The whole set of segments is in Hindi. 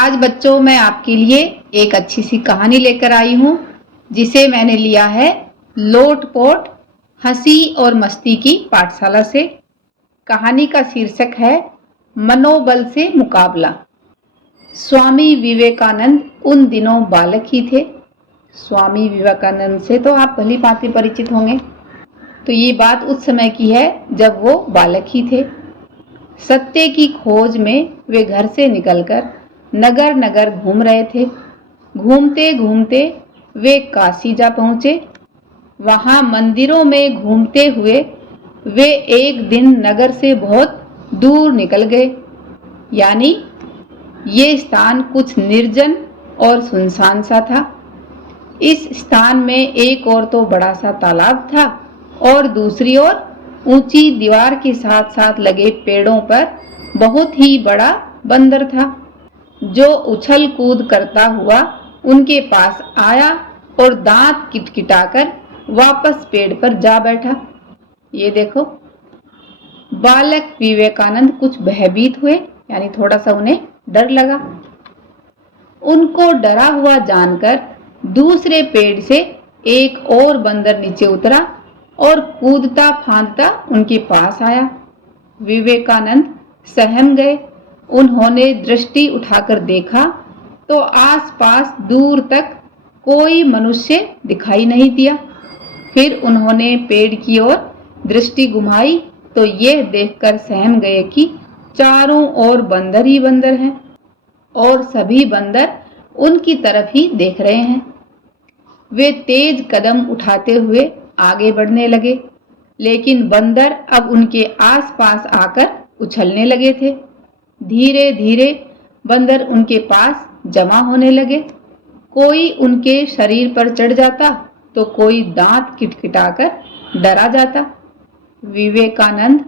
आज बच्चों मैं आपके लिए एक अच्छी सी कहानी लेकर आई हूँ जिसे मैंने लिया है लोटपोट हंसी और मस्ती की पाठशाला से। कहानी का शीर्षक है मनोबल से मुकाबला। स्वामी विवेकानंद उन दिनों बालक ही थे। स्वामी विवेकानंद से तो आप भली भांति परिचित होंगे। तो ये बात उस समय की है जब वो बालक ही थे। सत्य की खोज में वे घर से निकलकर नगर नगर घूम रहे थे। घूमते घूमते वे काशी जा पहुंचे। वहां मंदिरों में घूमते हुए वे एक दिन नगर से बहुत दूर निकल गए। यानी ये स्थान कुछ निर्जन और सुनसान सा था। इस स्थान में एक और तो बड़ा सा तालाब था और दूसरी ओर ऊंची दीवार के साथ साथ लगे पेड़ों पर बहुत ही बड़ा बंदर था, जो उछल कूद करता हुआ उनके पास आया और दांत किटकिटाकर वापस पेड़ पर जा बैठा। ये देखो, बालक विवेकानंद कुछ भयभीत हुए, यानी थोड़ा सा उन्हें डर लगा। उनको डरा हुआ जानकर दूसरे पेड़ से एक और बंदर नीचे उतरा और कूदता फांदता उनके पास आया। विवेकानंद सहम गए। उन्होंने दृष्टि उठाकर देखा तो आसपास दूर तक कोई मनुष्य दिखाई नहीं दिया। फिर उन्होंने पेड़ की ओर दृष्टि घुमाई तो यह देखकर सहम गए कि चारों ओर बंदर ही बंदर हैं और सभी बंदर उनकी तरफ ही देख रहे हैं। वे तेज कदम उठाते हुए आगे बढ़ने लगे, लेकिन बंदर अब उनके आसपास आकर उछलने लगे थे। धीरे धीरे बंदर उनके पास जमा होने लगे। कोई उनके शरीर पर चढ़ जाता तो कोई दांत किटकिटाकर डरा जाता। विवेकानंद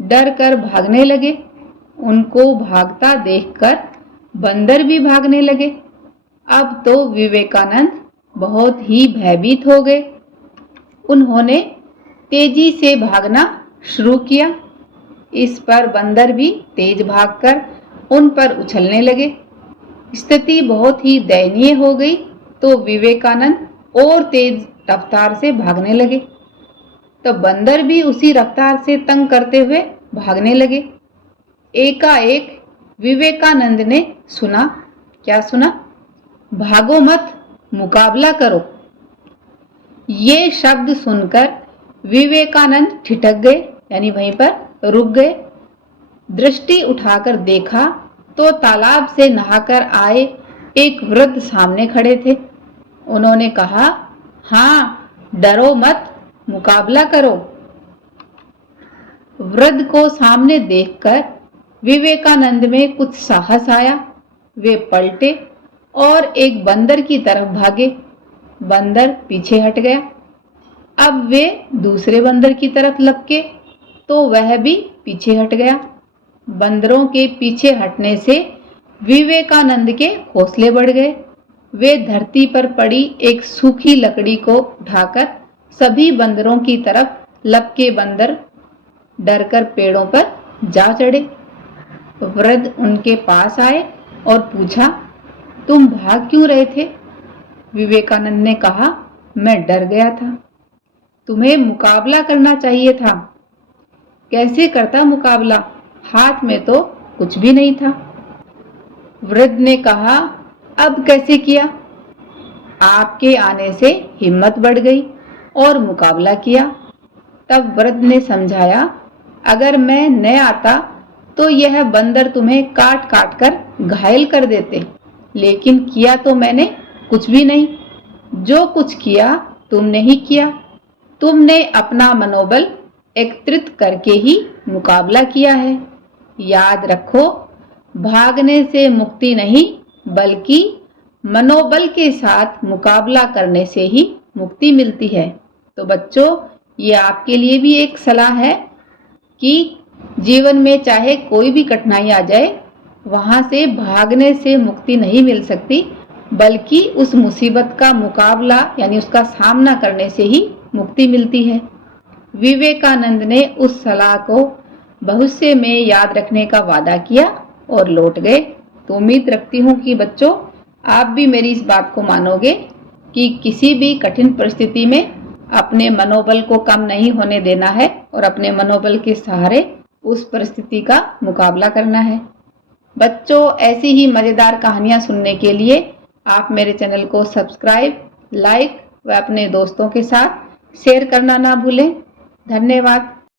डर कर भागने लगे। उनको भागता देखकर बंदर भी भागने लगे। अब तो विवेकानंद बहुत ही भयभीत हो गए। उन्होंने तेजी से भागना शुरू किया। इस पर बंदर भी तेज भागकर उन पर उछलने लगे। स्थिति बहुत ही दयनीय हो गई तो विवेकानंद और तेज रफ्तार से भागने लगे। तो बंदर भी उसी रफ्तार से तंग करते हुए भागने लगे। एकाएक विवेकानंद ने सुना, क्या सुना? भागो मत, मुकाबला करो। ये शब्द सुनकर विवेकानंद ठिठक गए, यानी वहीं पर रुक गए। दृष्टि उठाकर देखा तो तालाब से नहाकर आए एक वृद्ध सामने खड़े थे। उन्होंने कहा, हाँ, डरो मत, मुकाबला करो। वृद्ध को सामने देखकर विवेकानंद में कुछ साहस आया। वे पलटे और एक बंदर की तरफ भागे। बंदर पीछे हट गया। अब वे दूसरे बंदर की तरफ लपके तो वह भी पीछे हट गया। बंदरों के पीछे हटने से विवेकानंद के हौसले बढ़ गए। वे धरती पर पड़ी एक सूखी लकड़ी को उठाकर सभी बंदरों की तरफ लपके बंदर डरकर पेड़ों पर जा चढ़े। वृद्ध उनके पास आए और पूछा, तुम भाग क्यों रहे थे? विवेकानंद ने कहा, मैं डर गया था। तुम्हें मुकाबला करना चाहिए था। कैसे करता मुकाबला? हाथ में तो कुछ भी नहीं था। वृद्ध ने कहा, अब कैसे किया? आपके आने से हिम्मत बढ़ गई और मुकाबला किया। तब वृद्ध ने समझाया, अगर मैं न आता तो यह बंदर तुम्हें काट काट कर घायल कर देते, लेकिन किया तो मैंने कुछ भी नहीं। जो कुछ किया तुमने ही किया। तुमने अपना मनोबल एकत्रित करके ही मुकाबला किया है। याद रखो, भागने से मुक्ति नहीं, बल्कि मनोबल के साथ मुकाबला करने से ही मुक्ति मिलती है। तो बच्चों, ये आपके लिए भी एक सलाह है कि जीवन में चाहे कोई भी कठिनाई आ जाए, वहां से भागने से मुक्ति नहीं मिल सकती, बल्कि उस मुसीबत का मुकाबला यानी उसका सामना करने से ही मुक्ति मिलती है। विवेकानंद ने उस सलाह को भविष्य में याद रखने का वादा किया और लौट गए। तो उम्मीद रखती हूँ कि बच्चों आप भी मेरी इस बात को मानोगे कि किसी भी कठिन परिस्थिति में अपने मनोबल को कम नहीं होने देना है और अपने मनोबल के सहारे उस परिस्थिति का मुकाबला करना है। बच्चों ऐसी ही मज़ेदार कहानियाँ सुनने के लिए आप मेरे चैनल को सब्सक्राइब, लाइक व अपने दोस्तों के साथ शेयर करना ना भूलें। धन्यवाद।